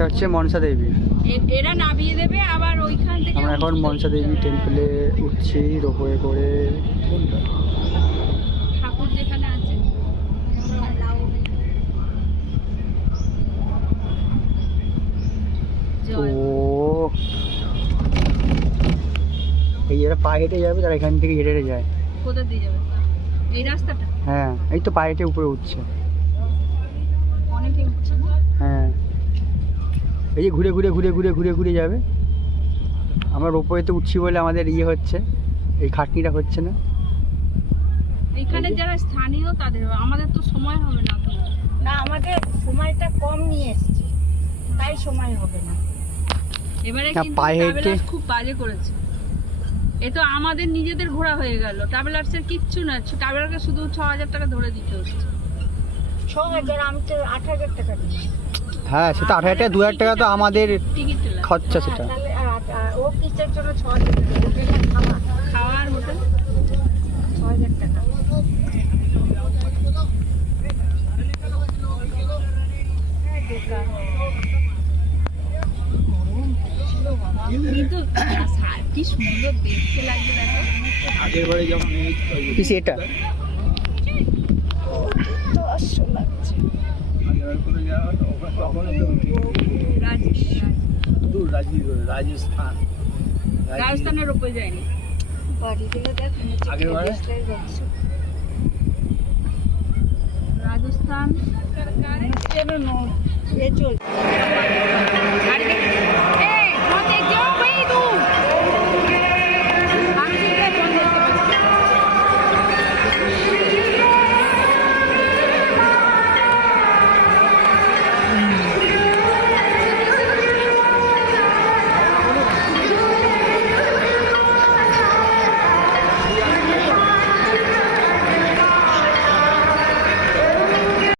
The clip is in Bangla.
এটা হচ্ছে মনসা দেবী। এরা নামিয়ে দেবে আবার ওইখান থেকে। আমরা এখন মনসা দেবী টেম্পলে উঠছি রোপওয়ে করে। ঠাকুর যেখানে আছে ও এই এরা পায়ে হেঁটে যাবে, তারা এখান থেকে হেঁটে হেঁটে যায়। কোথা দিয়ে যাবে এই রাস্তাটা? হ্যাঁ এই তো পায়ে হেঁটে উপরে উঠছে। অনেকে উঠছে না? হ্যাঁ এই যে ঘুরে ঘুরে ঘুরে ঘুরে ঘুরে ঘুরে যাবে। আমরা রোপওয়েতে উঠছি বলে আমাদের ইয়ে হচ্ছে, এই খাটনিটা হচ্ছে না। এখানে যারা স্থানীয় তাদের, আমাদের তো সময় হবে না তো। না আমাদের সময়টা কম নিয়ে এসেছি, তাই সময় হবে না। এবারে না, কিন্তু পায়ে হেঁটে- ট্রাভেলার্স খুব বাজে করেছে। এ তো আমাদের নিজেদের ঘোরা হয়ে গেল, ট্রাভেলার্সের কিচ্ছু না। ট্রাভেলারকে শুধু 6000 টাকা ধরে দিতে হচ্ছে। 6000, আমি তো 8000 টাকা দিই। হ্যাঁ সেটা 8000 টাকা 2000 টাকা তো আমাদের টিকিট খরচা সেটা। তাহলে ও কিসের জন্য 6000 টাকা? হোটেলে খাওয়া, খাওয়ার হোটেল 6000 টাকা। কিন্তু কি সুন্দর দেখতে লাগছে দেখো। আগের বারে যখন পিসি এটা রাজস্থান রাজস্থানের উপরে যায়নি। বাড়িগুলো দেখ, আগের বারে? রাজস্থান এ চলছে